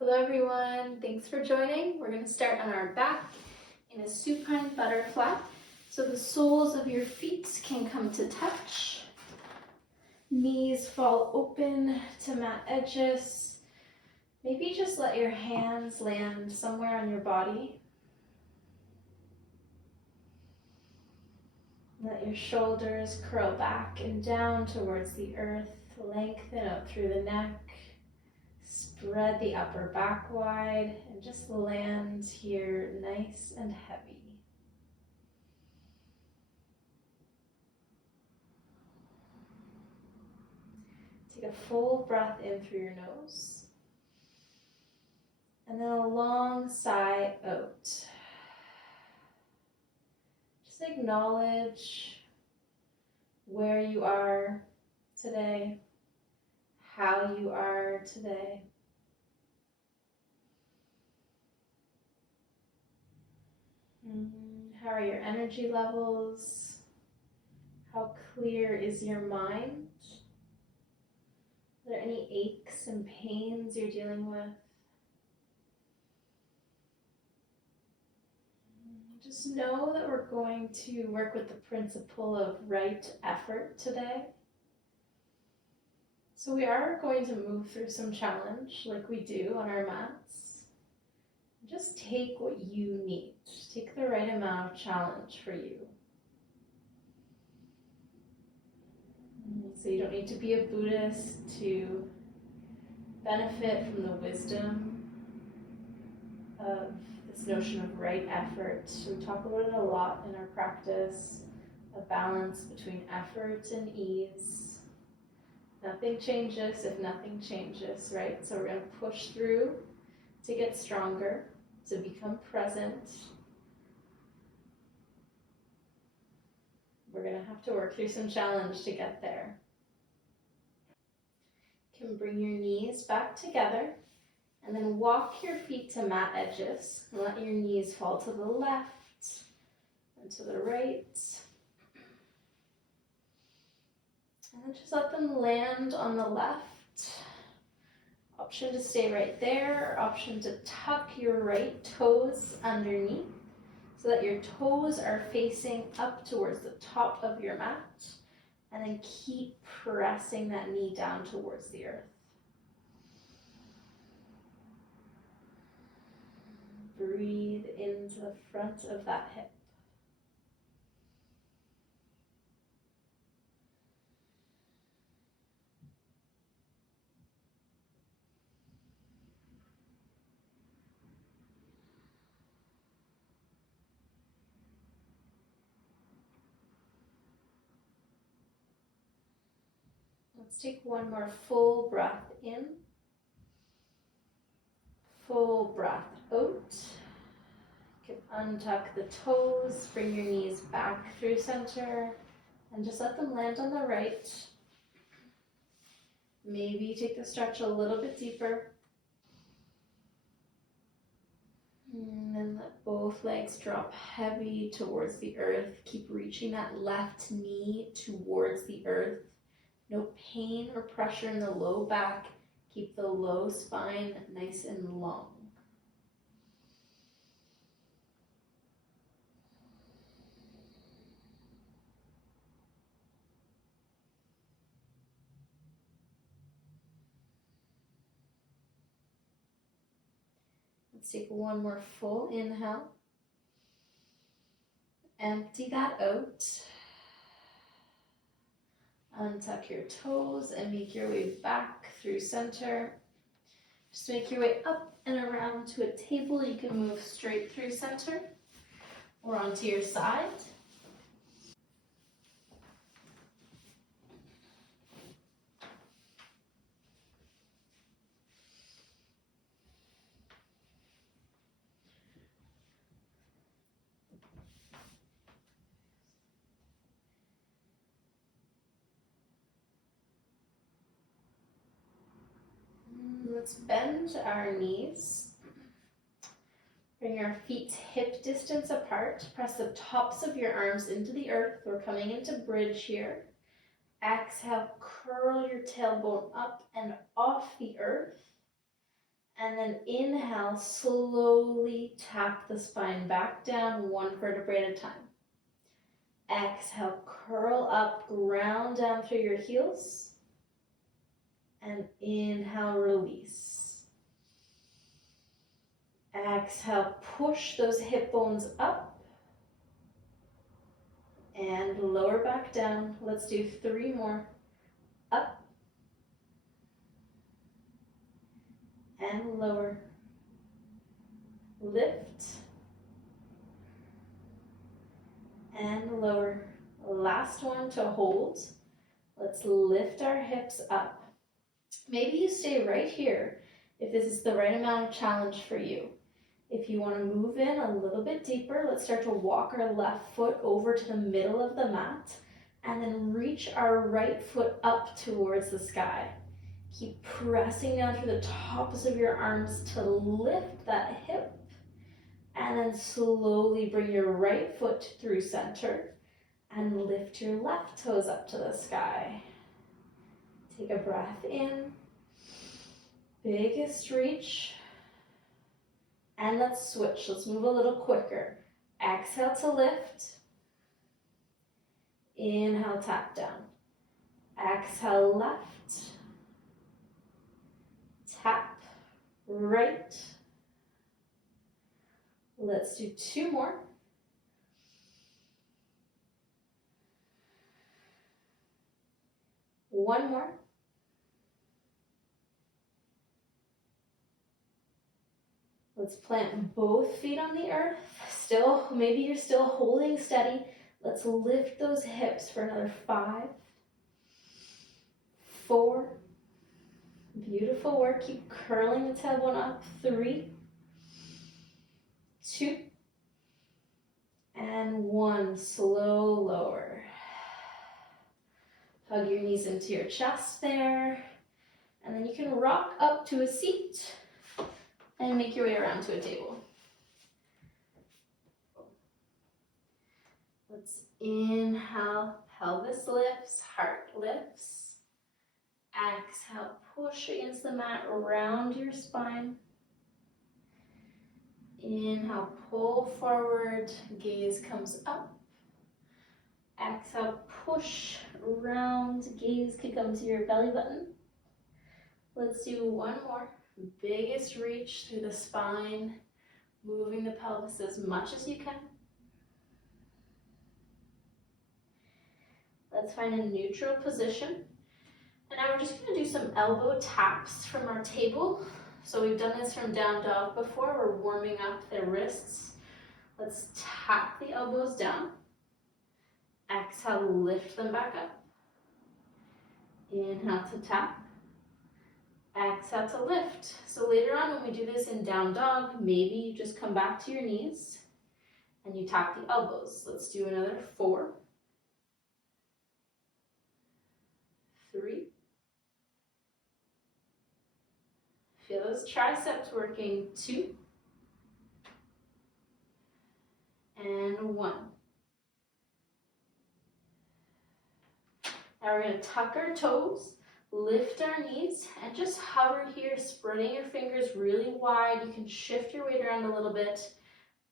Hello everyone, thanks for joining. We're going to start on our back in a supine butterfly. So the soles of your feet can come to touch. Knees fall open to mat edges. Maybe just let your hands land somewhere on your body. Let your shoulders curl back and down towards the earth. Lengthen out through the neck. Spread the upper back wide and just land here nice and heavy. Take a full breath in through your nose and then a long sigh out. Just acknowledge where you are today, how you are today. How are your energy levels? How clear is your mind? Are there any aches and pains you're dealing with? Just know that we're going to work with the principle of right effort today. So we are going to move through some challenge like we do on our mats. Just take what you need. Just take the right amount of challenge for you. So you don't need to be a Buddhist to benefit from the wisdom of this notion of right effort. We talk about it a lot in our practice, a balance between effort and ease. Nothing changes if nothing changes, right? So we're going to push through to get stronger, to become present. We're going to have to work through some challenge to get there. You can bring your knees back together and then walk your feet to mat edges. And let your knees fall to the left and to the right. And then just let them land on the left. Option to stay right there, or option to tuck your right toes underneath so that your toes are facing up towards the top of your mat. And then keep pressing that knee down towards the earth. Breathe into the front of that hip. Let's take one more full breath in. Full breath out. You can untuck the toes, bring your knees back through center, and just let them land on the right. Maybe take the stretch a little bit deeper. And then let both legs drop heavy towards the earth. Keep reaching that left knee towards the earth. No pain or pressure in the low back. Keep the low spine nice and long. Let's take one more full inhale. Empty that out. Untuck your toes and make your way back through center. Just make your way up and around to a table. You can move straight through center or onto your side. Let's bend our knees. Bring our feet hip distance apart. Press the tops of your arms into the earth. We're coming into bridge here. Exhale, curl your tailbone up and off the earth. And then inhale, slowly tap the spine back down, one vertebrae at a time. Exhale, curl up, ground down through your heels. And inhale, release. Exhale, push those hip bones up. And lower back down. Let's do 3 more. Up. And lower. Lift. And lower. Last one to hold. Let's lift our hips up. Maybe you stay right here if this is the right amount of challenge for you. If you want to move in a little bit deeper, let's start to walk our left foot over to the middle of the mat and then reach our right foot up towards the sky. Keep pressing down through the tops of your arms to lift that hip, and then slowly bring your right foot through center and lift your left toes up to the sky. Take a breath in, biggest reach, and let's switch. Let's move a little quicker. Exhale to lift, inhale, tap down. Exhale, left, tap, right. Let's do 2 more. One more. Let's plant both feet on the earth. Still, maybe you're still holding steady. Let's lift those hips for another 5, 4. Beautiful work. Keep curling the tailbone up. 3, 2, and 1. Slow lower. Hug your knees into your chest there. And then you can rock up to a seat and make your way around to a table. Let's inhale, pelvis lifts, heart lifts. Exhale, push against the mat, round your spine. Inhale, pull forward, gaze comes up. Exhale, push, round, gaze can come to your belly button. Let's do 1 more. Biggest reach through the spine, moving the pelvis as much as you can. Let's find a neutral position. And now we're just going to do some elbow taps from our table. So we've done this from down dog before. We're warming up the wrists. Let's tap the elbows down. Exhale, lift them back up. Inhale to tap. Exhale to lift. So later on when we do this in down dog, maybe you just come back to your knees and you tap the elbows. Let's do another 4, 3. Feel those triceps working. 2, and 1. Now we're going to tuck our toes, lift our knees, and just hover here, spreading your fingers really wide. You can shift your weight around a little bit,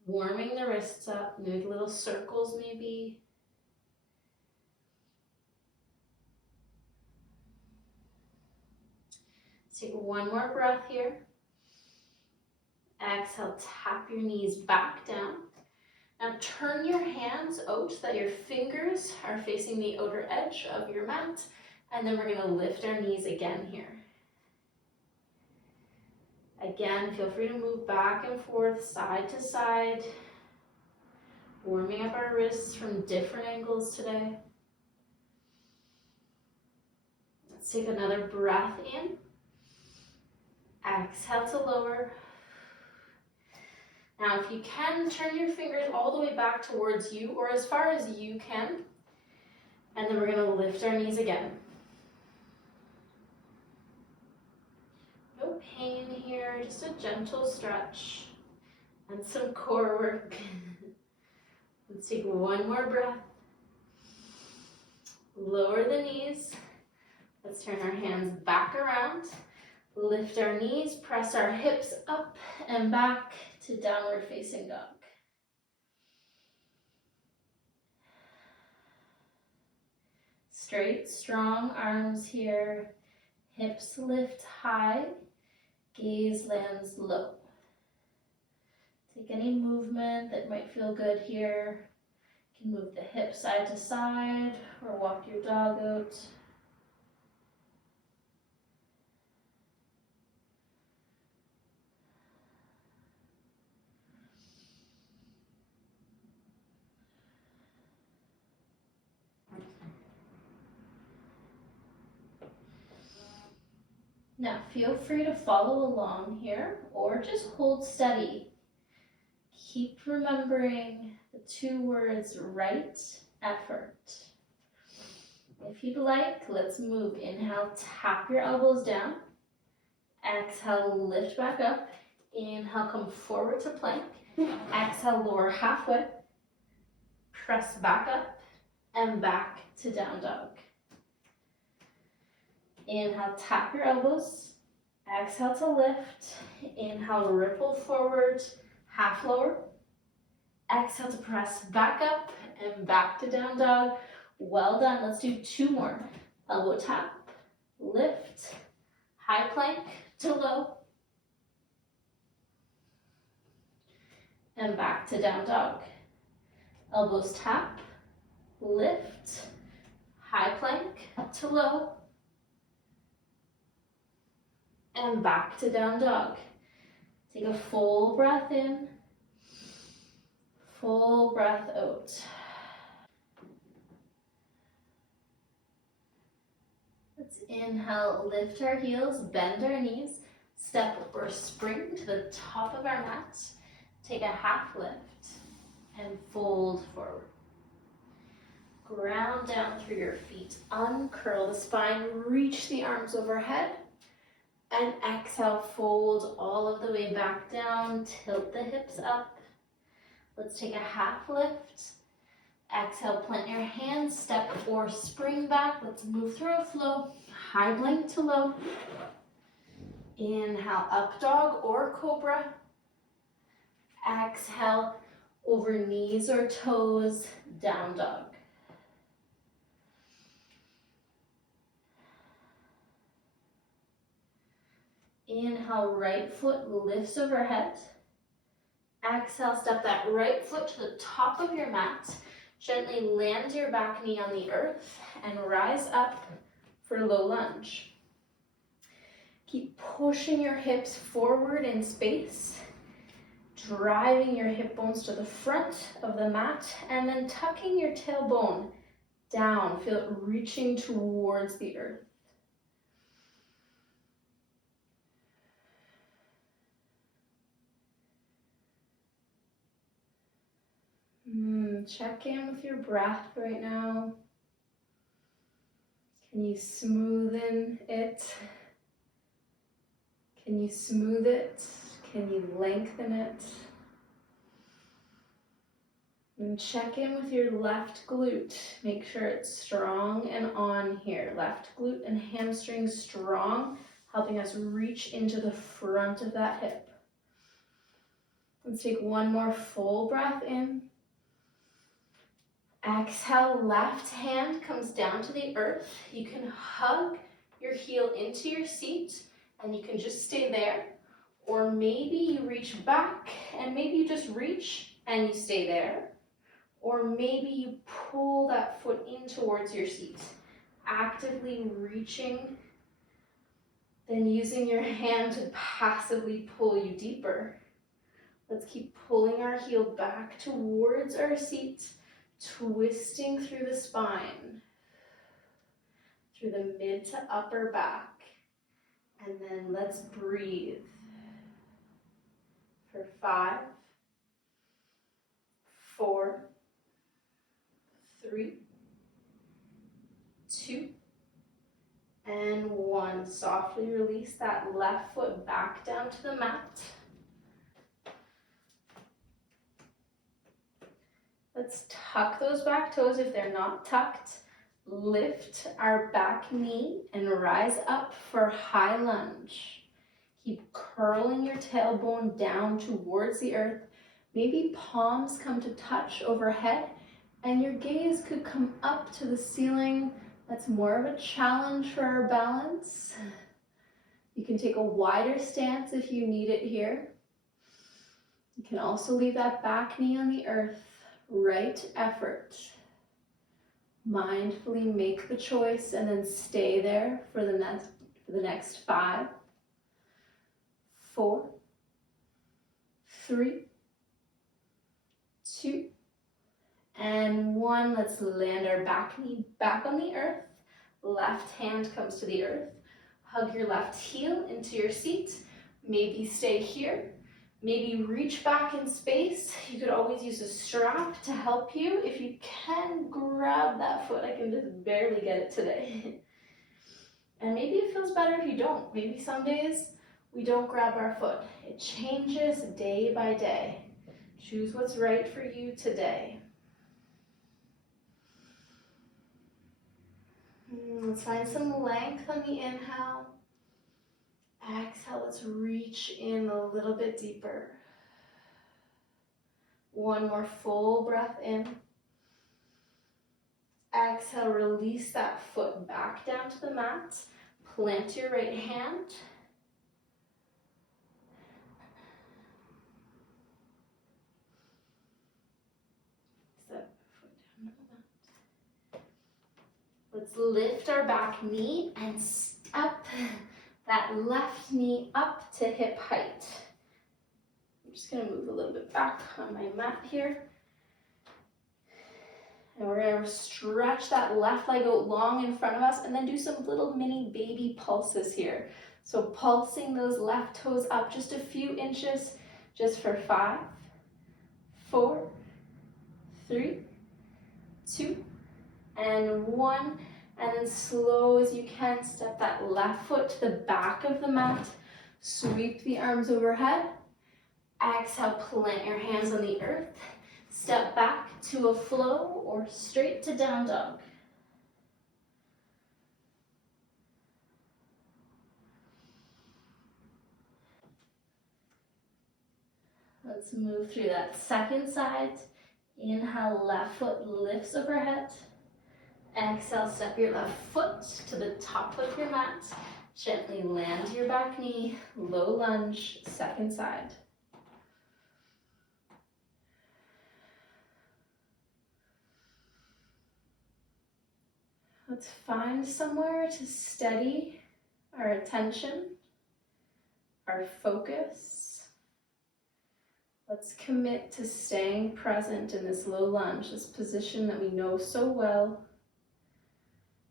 warming the wrists up, make little circles maybe. Let's take 1 more breath here. Exhale, tap your knees back down. Now turn your hands out so that your fingers are facing the outer edge of your mat, and then we're going to lift our knees again here. Again, feel free to move back and forth, side to side, warming up our wrists from different angles today. Let's take another breath in. Exhale to lower. Now, if you can, turn your fingers all the way back towards you or as far as you can. And then we're going to lift our knees again. No pain here, just a gentle stretch and some core work. Let's take 1 more breath. Lower the knees. Let's turn our hands back around. Lift our knees, press our hips up and back to downward facing dog. Straight, strong arms here. Hips lift high, gaze lands low. Take any movement that might feel good here. You can move the hips side to side or walk your dog out. Now feel free to follow along here or just hold steady. Keep remembering the 2 words, right effort. If you'd like, let's move. Inhale, tap your elbows down. Exhale, lift back up. Inhale, come forward to plank. Exhale, lower halfway. Press back up and back to down dog. Inhale, tap your elbows. Exhale to lift. Inhale, ripple forward, half lower. Exhale to press back up and back to down dog. Well done. Let's do 2 more. Elbow tap, lift, high plank to low, and back to down dog. Elbows tap, lift, high plank to low, and back to down dog. Take a full breath in, full breath out. Let's inhale, lift our heels, bend our knees, step or spring to the top of our mat. Take a half lift and fold forward. Ground down through your feet, uncurl the spine, reach the arms overhead, and exhale, fold all of the way back down, tilt the hips up. Let's take a half lift. Exhale, plant your hands, step or spring back. Let's move through a flow, high plank to low. Inhale, up dog or cobra. Exhale, over knees or toes, down dog. Inhale, right foot lifts overhead. Exhale, step that right foot to the top of your mat. Gently land your back knee on the earth and rise up for low lunge. Keep pushing your hips forward in space, driving your hip bones to the front of the mat, and then tucking your tailbone down. Feel it reaching towards the earth. Check in with your breath right now. Can you smoothen it? Can you smooth it? Can you lengthen it? And check in with your left glute. Make sure it's strong and on here. Left glute and hamstring strong, helping us reach into the front of that hip. Let's take 1 more full breath in. Exhale, left hand comes down to the earth. You can hug your heel into your seat and you can just stay there. Or maybe you reach back and maybe you just reach and you stay there. Or maybe you pull that foot in towards your seat, actively reaching, then using your hand to passively pull you deeper. Let's keep pulling our heel back towards our seat, twisting through the spine, through the mid to upper back. And then let's breathe for 5, 4, 3, 2, and 1. Softly release that left foot back down to the mat. Let's tuck those back toes if they're not tucked. Lift our back knee and rise up for high lunge. Keep curling your tailbone down towards the earth. Maybe palms come to touch overhead, and your gaze could come up to the ceiling. That's more of a challenge for our balance. You can take a wider stance if you need it here. You can also leave that back knee on the earth. Right effort. Mindfully make the choice and then stay there for the next 5, 4, 3, 2, and 1. Let's land our back knee back on the earth. Left hand comes to the earth. Hug your left heel into your seat. Maybe stay here. Maybe reach back in space. You could always use a strap to help you. If you can, grab that foot. I can just barely get it today. And maybe it feels better if you don't. Maybe some days we don't grab our foot. It changes day by day. Choose what's right for you today. Let's find some length on the inhale. Exhale, let's reach in a little bit deeper. One more full breath in. Exhale, release that foot back down to the mat. Plant your right hand. Step foot down to the mat. Let's lift our back knee and step that left knee up to hip height. I'm just going to move a little bit back on my mat here. And we're going to stretch that left leg out long in front of us and then do some little mini baby pulses here. So pulsing those left toes up just a few inches, just for 5, 4, 3, 2, and 1. And then slow as you can, step that left foot to the back of the mat. Sweep the arms overhead. Exhale, plant your hands on the earth. Step back to a flow or straight to down dog. Let's move through that second side. Inhale, left foot lifts overhead. Exhale, step your left foot to the top of your mat. Gently land your back knee, low lunge, second side. Let's find somewhere to steady our attention, our focus. Let's commit to staying present in this low lunge, this position that we know so well,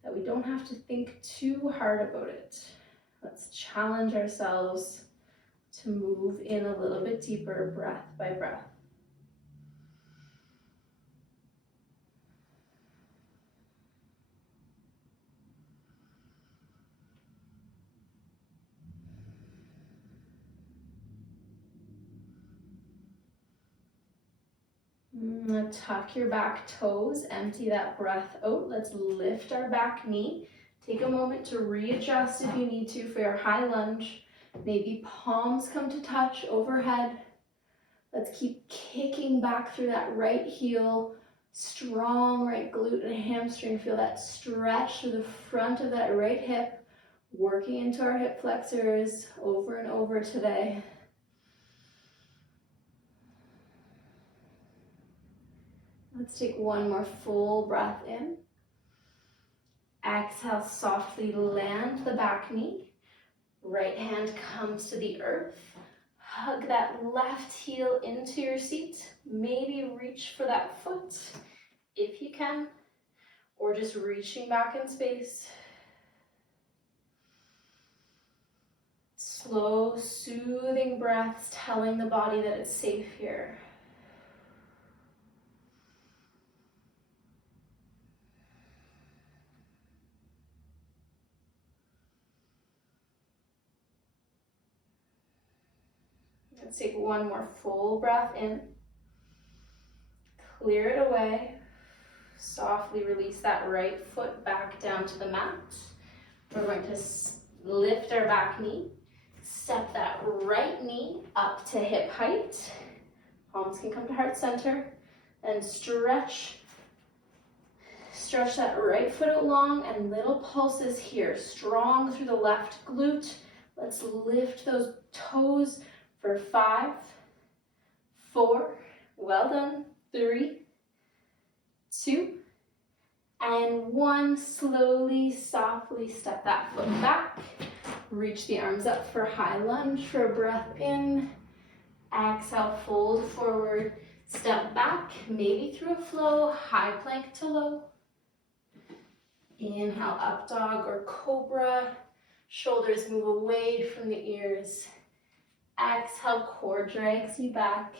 that we don't have to think too hard about it. Let's challenge ourselves to move in a little bit deeper, breath by breath. Tuck your back toes, empty that breath out. Let's lift our back knee. Take a moment to readjust if you need to for your high lunge. Maybe palms come to touch overhead. Let's keep kicking back through that right heel. Strong right glute and hamstring. Feel that stretch through the front of that right hip. Working into our hip flexors over and over today. Let's take one more full breath in. Exhale, softly land the back knee. Right hand comes to the earth. Hug that left heel into your seat. Maybe reach for that foot if you can, or just reaching back in space. Slow, soothing breaths telling the body that it's safe here. Let's take one more full breath in. Clear it away. Softly release that right foot back down to the mat. We're going to lift our back knee. Step that right knee up to hip height. Palms can come to heart center. And stretch that right foot out long, and little pulses here. Strong through the left glute. Let's lift those toes for 5, 4, well done, 3, 2, and 1. Slowly, softly step that foot back. Reach the arms up for high lunge for a breath in. Exhale, fold forward, step back, maybe through a flow, high plank to low. Inhale, up dog or cobra. Shoulders move away from the ears. Exhale, core drags you back.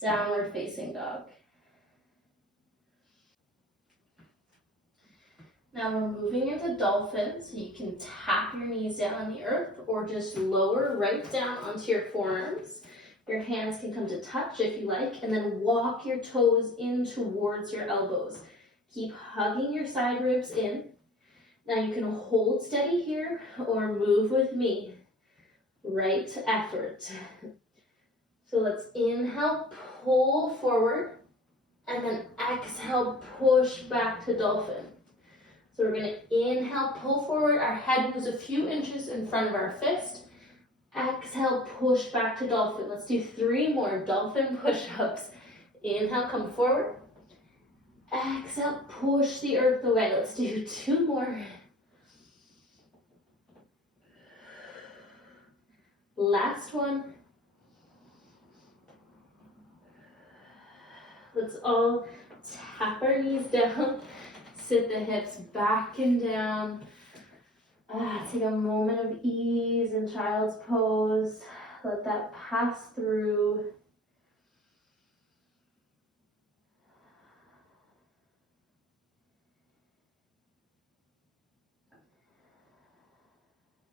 Downward facing dog. Now we're moving into dolphin, so you can tap your knees down on the earth or just lower right down onto your forearms. Your hands can come to touch if you like, and then walk your toes in towards your elbows. Keep hugging your side ribs in. Now you can hold steady here or move with me. Right effort. So let's inhale, pull forward, and then exhale, push back to dolphin. So we're going to inhale, pull forward, our head moves a few inches in front of our fist. Exhale, push back to dolphin. Let's do 3 more dolphin push-ups. Inhale, come forward. Exhale, push the earth away. Let's do 2 more. Last one. Let's all tap our knees down. Sit the hips back and down. Take a moment of ease in child's pose. Let that pass through.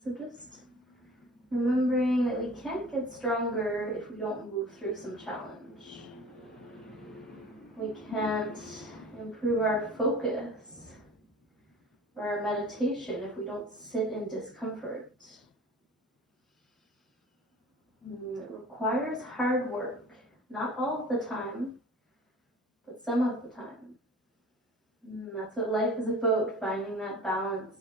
So just remembering that we can't get stronger if we don't move through some challenge. We can't improve our focus or our meditation if we don't sit in discomfort. It requires hard work, not all of the time, but some of the time. That's what life is about, finding that balance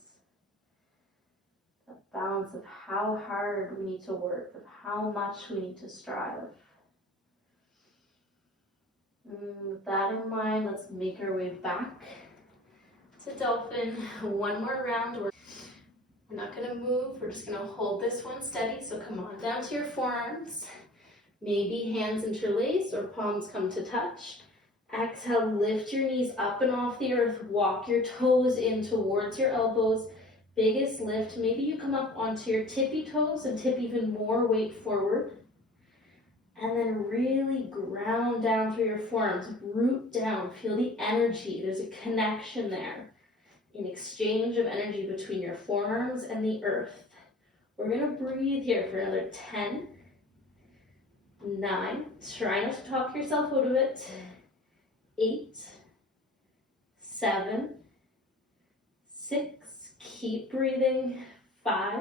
of how hard we need to work, of how much we need to strive. With that in mind, let's make our way back to dolphin. 1 more round. We're not going to move. We're just going to hold this one steady. So come on down to your forearms. Maybe hands interlace or palms come to touch. Exhale, lift your knees up and off the earth. Walk your toes in towards your elbows. Biggest lift. Maybe you come up onto your tippy toes and tip even more weight forward. And then really ground down through your forearms, root down, feel the energy. There's a connection there, an exchange of energy between your forearms and the earth. We're gonna breathe here for another 10, 9, try not to talk yourself out of it, 8, 7, 6, keep breathing, 5,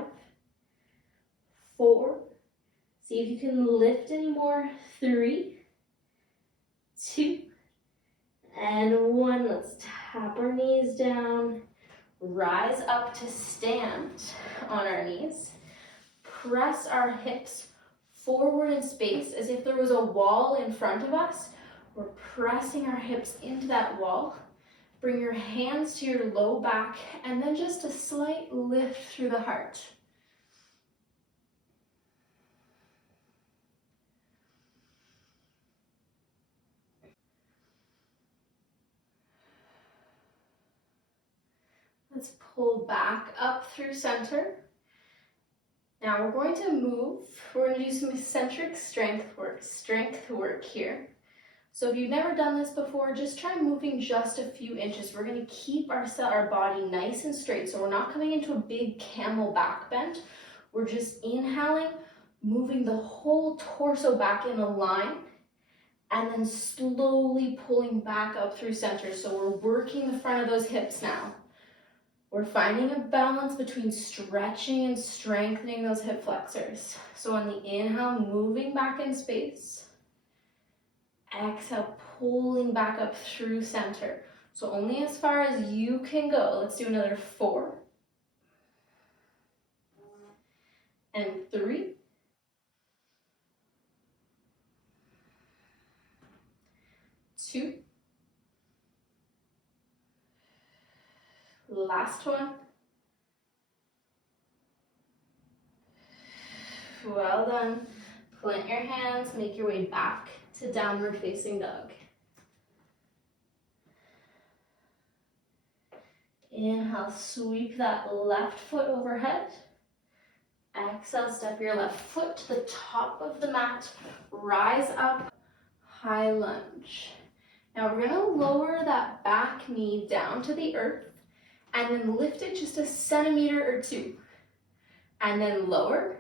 4, see if you can lift any more. 3, 2, and 1. Let's tap our knees down. Rise up to stand on our knees. Press our hips forward in space as if there was a wall in front of us. We're pressing our hips into that wall. Bring your hands to your low back and then just a slight lift through the heart. Let's pull back up through center. Now we're going to move. We're going to do some eccentric strength work here. So if you've never done this before, just try moving just a few inches. We're going to keep our body nice and straight. So we're not coming into a big camel back bend. We're just inhaling, moving the whole torso back in a line, and then slowly pulling back up through center. So we're working the front of those hips now. We're finding a balance between stretching and strengthening those hip flexors. So on the inhale, moving back in space. Exhale, pulling back up through center. So only as far as you can go. Let's do another 4. And 3. 2. Last one. Well done. Plant your hands, make your way back to downward facing dog. Inhale, sweep that left foot overhead. Exhale, step your left foot to the top of the mat. Rise up, high lunge. Now we're gonna lower that back knee down to the earth and then lift it just a centimeter or 2. And then lower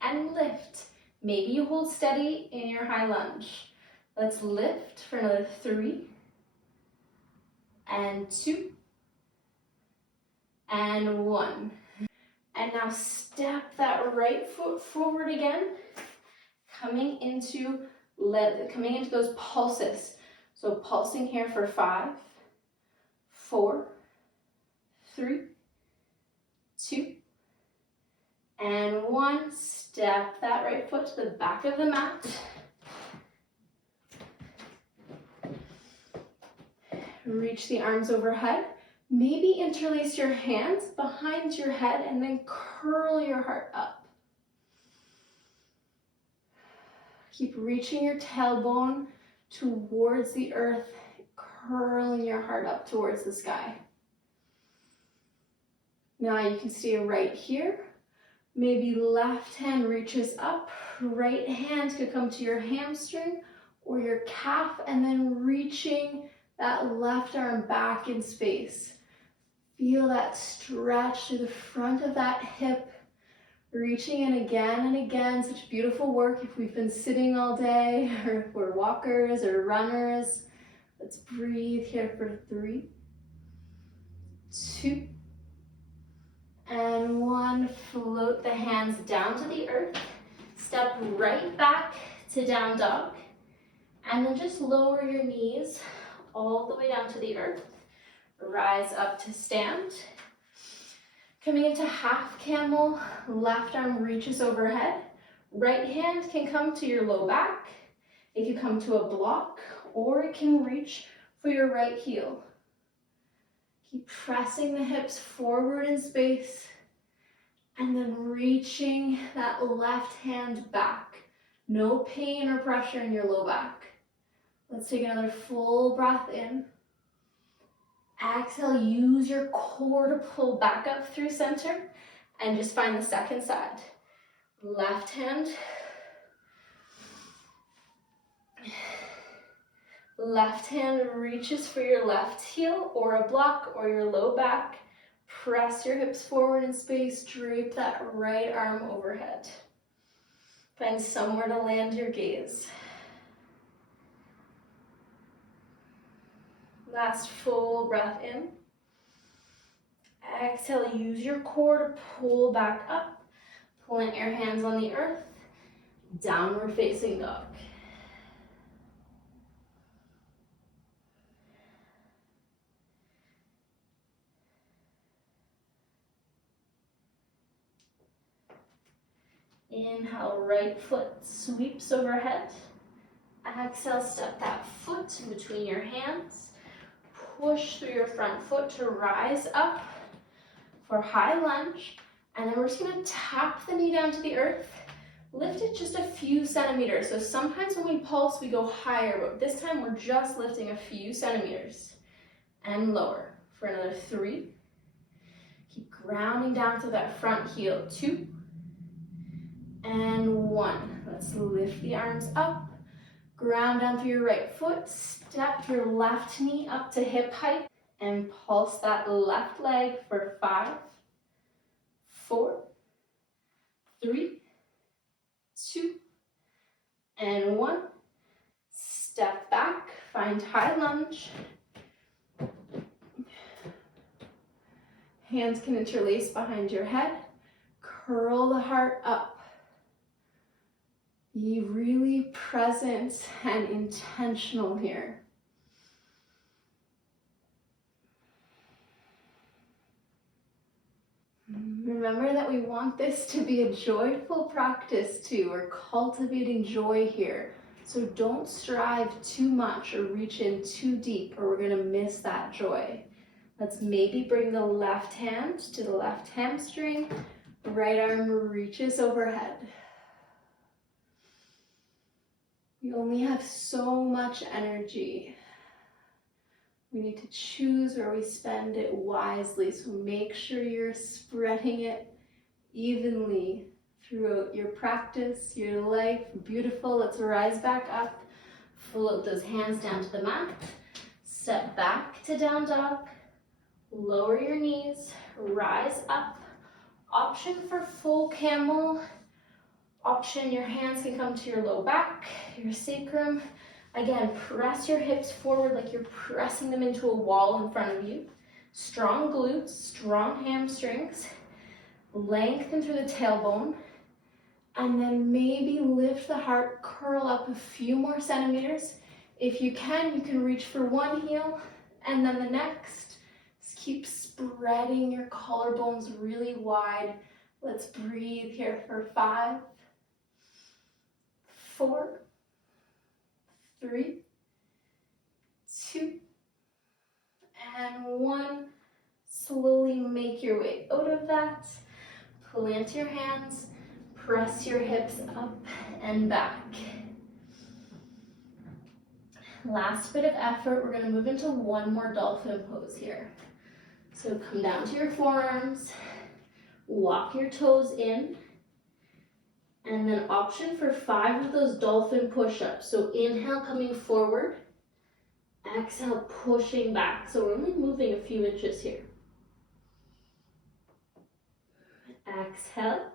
and lift. Maybe you hold steady in your high lunge. Let's lift for another 3 and 2 and 1. And now step that right foot forward again, coming into those pulses. So pulsing here for 5, 4, 3, 2, and 1. Step that right foot to the back of the mat. Reach the arms overhead. Maybe interlace your hands behind your head and then curl your heart up. Keep reaching your tailbone towards the earth, curling your heart up towards the sky. Now you can stay right here. Maybe left hand reaches up, right hand could come to your hamstring or your calf, and then reaching that left arm back in space. Feel that stretch through the front of that hip, reaching in again and again. Such beautiful work if we've been sitting all day, or if we're walkers or runners. Let's breathe here for 3, 2, and 1. Float the hands down to the earth. Step right back to down dog. And then just lower your knees all the way down to the earth. Rise up to stand. Coming into half camel, left arm reaches overhead. Right hand can come to your low back. It can come to a block, or it can reach for your right heel. Keep pressing the hips forward in space, and then reaching that left hand back. No pain or pressure in your low back. Let's take another full breath in. Exhale, use your core to pull back up through center, and just find the second side. Left hand. Left hand reaches for your left heel or a block or your low back. Press your hips forward in space. Drape that right arm overhead. Find somewhere to land your gaze. Last full breath in. Exhale, use your core to pull back up. Plant your hands on the earth. Downward facing dog. Inhale, right foot sweeps overhead. Exhale, step that foot in between your hands. Push through your front foot to rise up for high lunge. And then we're just gonna tap the knee down to the earth. Lift it just a few centimeters. So sometimes when we pulse, we go higher, but this time we're just lifting a few centimeters. And lower for another 3. Keep grounding down to that front heel. 2. And 1. Let's lift the arms up. Ground down through your right foot. Step your left knee up to hip height. And pulse that left leg for 5, 4, 3, 2, and 1. Step back. Find high lunge. Hands can interlace behind your head. Curl the heart up. Be really present and intentional here. Remember that we want this to be a joyful practice too. We're cultivating joy here. So don't strive too much or reach in too deep, or we're going to miss that joy. Let's maybe bring the left hand to the left hamstring. Right arm reaches overhead. We only have so much energy. We need to choose where we spend it wisely, so make sure you're spreading it evenly throughout your practice, your life. Beautiful. Let's rise back up. Float those hands down to the mat. Step back to down dog. Lower your knees. Rise up. Option for full camel. Option, your hands can come to your low back, your sacrum. Again, press your hips forward like you're pressing them into a wall in front of you. Strong glutes, strong hamstrings. Lengthen through the tailbone. And then maybe lift the heart, curl up a few more centimeters. If you can reach for one heel and then the next. Just keep spreading your collarbones really wide. Let's breathe here for 5, 4, 3, 2, and 1. Slowly make your way out of that. Plant your hands, press your hips up and back. Last bit of effort, we're going to move into one more dolphin pose here. So come down to your forearms, walk your toes in, and then option for 5 of those dolphin push-ups. So inhale, coming forward. Exhale, pushing back. So we're only moving a few inches here. Exhale.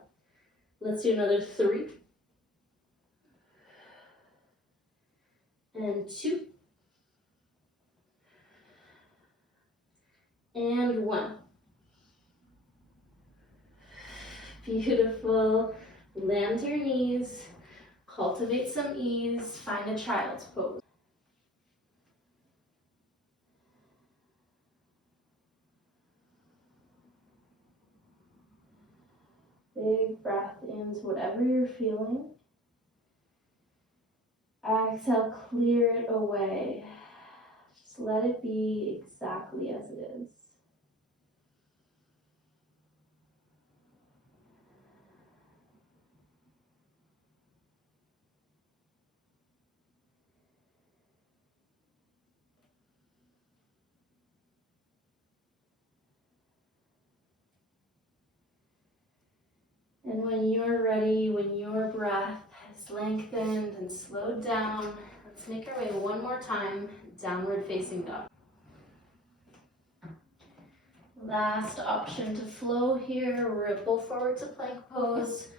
Let's do another 3. And 2. And 1. Beautiful. Land your knees. Cultivate some ease. Find a child's pose. Big breath into whatever you're feeling. Exhale, clear it away. Just let it be exactly as it is. And when you're ready, when your breath has lengthened and slowed down, let's make our way one more time, downward facing dog. Last option to flow here, ripple forward to plank pose,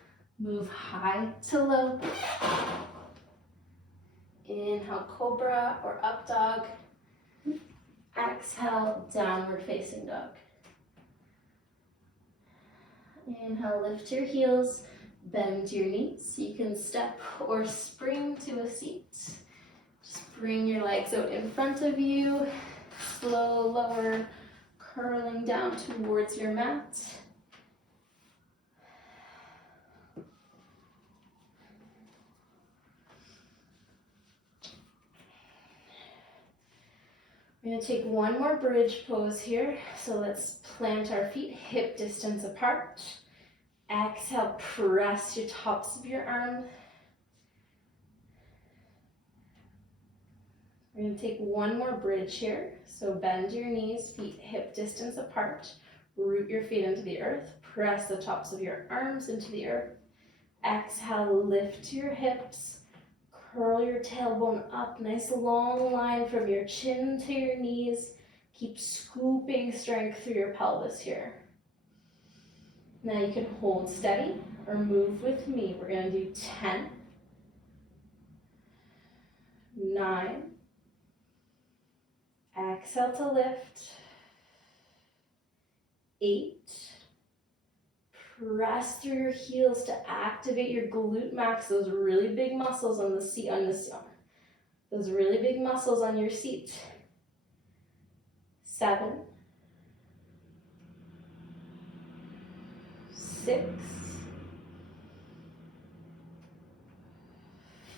move high to low. Inhale, cobra or up dog. Exhale, downward facing dog. Inhale, lift your heels, bend your knees. You can step or spring to a seat. Just bring your legs out in front of you. Slow, lower, curling down towards your mat. We're going to take one more bridge pose here. So let's plant our feet hip distance apart. Exhale, press your tops of your arms. We're going to take one more bridge here. So bend your knees, feet hip distance apart. Root your feet into the earth. Press the tops of your arms into the earth. Exhale, lift your hips. Curl your tailbone up. Nice long line from your chin to your knees. Keep scooping strength through your pelvis here. Now you can hold steady or move with me. We're going to do 10, 9, exhale to lift, 8. Press through your heels to activate your glute max, those really big muscles on the seat, those really big muscles on your seat. 7, 6,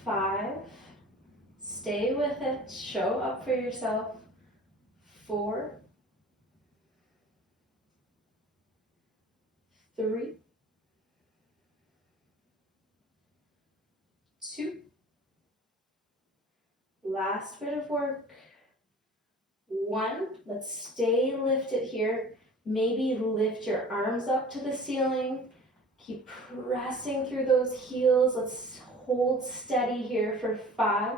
5, stay with it, show up for yourself. 4, 3, 2, last bit of work. 1, let's stay lifted here. Maybe lift your arms up to the ceiling. Keep pressing through those heels. Let's hold steady here for 5,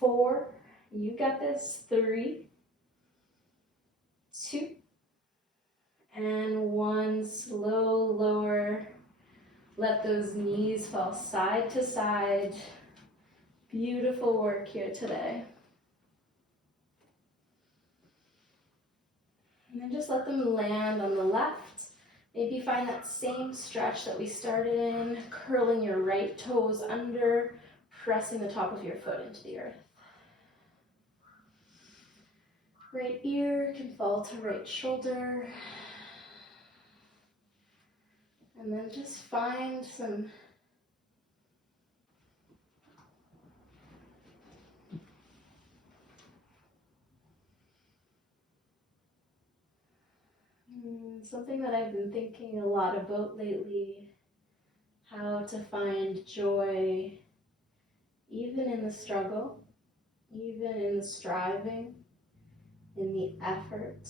4, you got this. 3, 2, and 1. Slow lower. Let those knees fall side to side. Beautiful work here today. And then just let them land on the left. Maybe find that same stretch that we started in, curling your right toes under, pressing the top of your foot into the earth. Right ear can fall to right shoulder. And then just find some something that I've been thinking a lot about lately, how to find joy even in the struggle, even in the striving, in the effort,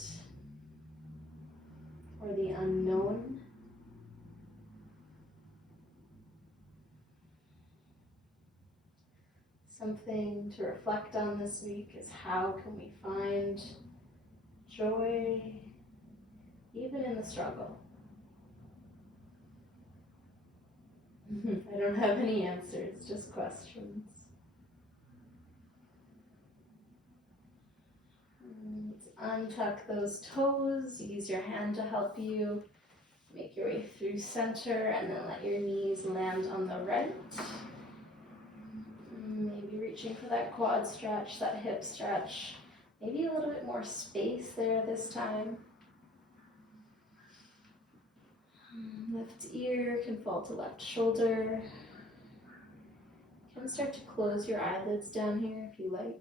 or the unknown. Something to reflect on this week is how can we find joy even in the struggle? I don't have any answers, just questions. Let's untuck those toes, use your hand to help you. Make your way through center and then let your knees land on the right. Maybe reaching for that quad stretch, that hip stretch. Maybe a little bit more space there this time. Left ear can fall to left shoulder. You can start to close your eyelids down here if you like.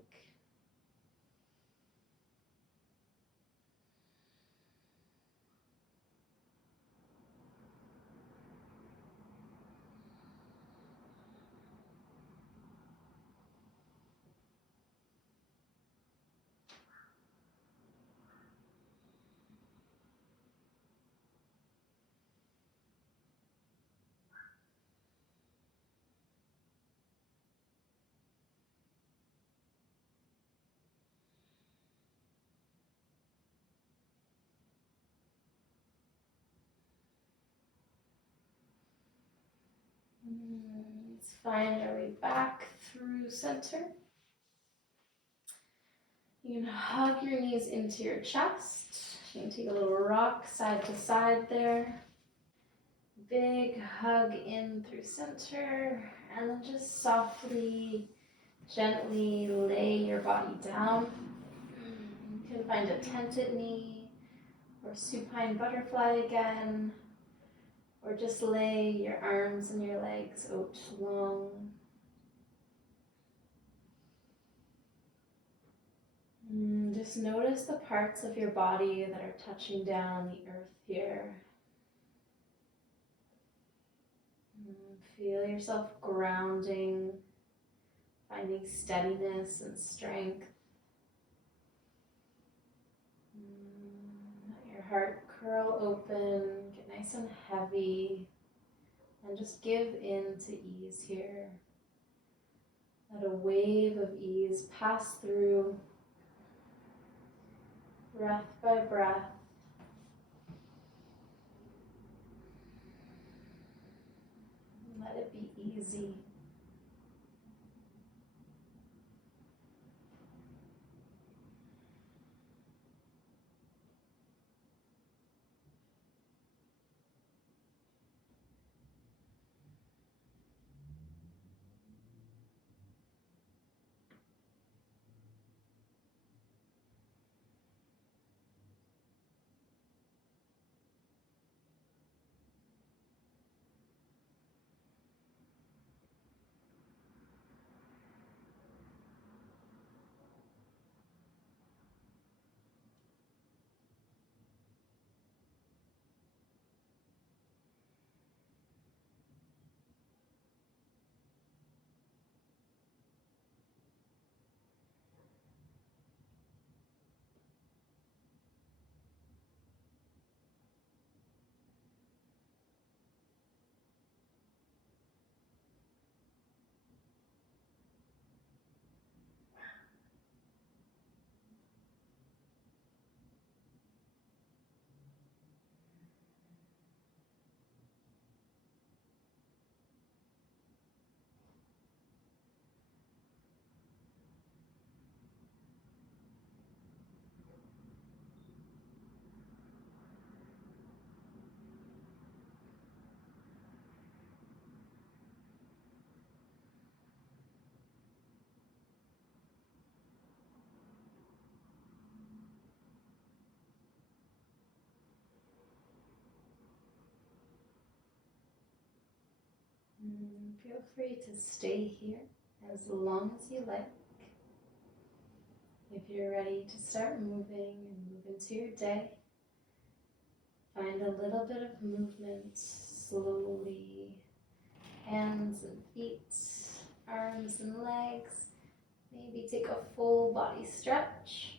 Let's find our way back through center. You can hug your knees into your chest. You can take a little rock side to side there. Big hug in through center, and then just softly, gently lay your body down. You can find a tented knee or supine butterfly again, or just lay your arms and your legs out long. Just notice the parts of your body that are touching down the earth here. Feel yourself grounding, finding steadiness and strength. Let your heart curl open, get nice and heavy, and just give in to ease here. Let a wave of ease pass through, breath by breath. Let it be easy. Feel free to stay here as long as you like. If you're ready to start moving and move into your day, find a little bit of movement slowly. Hands and feet, arms and legs. Maybe take a full body stretch.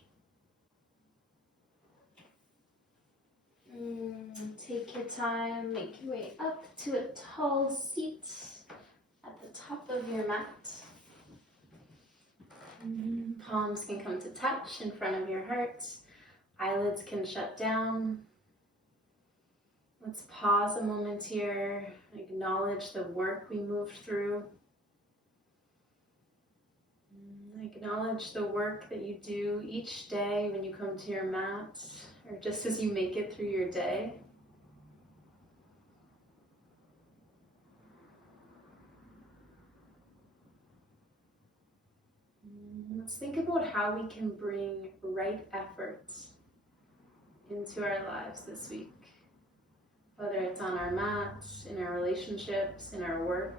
Take your time, make your way up to a tall seat at the top of your mat. Palms can come to touch in front of your heart. Eyelids can shut down. Let's pause a moment here, acknowledge the work we moved through. Acknowledge the work that you do each day when you come to your mat, or just as you make it through your day. Let's think about how we can bring right effort into our lives this week. Whether it's on our mat, in our relationships, in our work.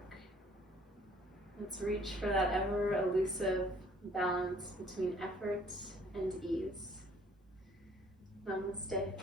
Let's reach for that ever elusive balance between effort and ease. Namaste.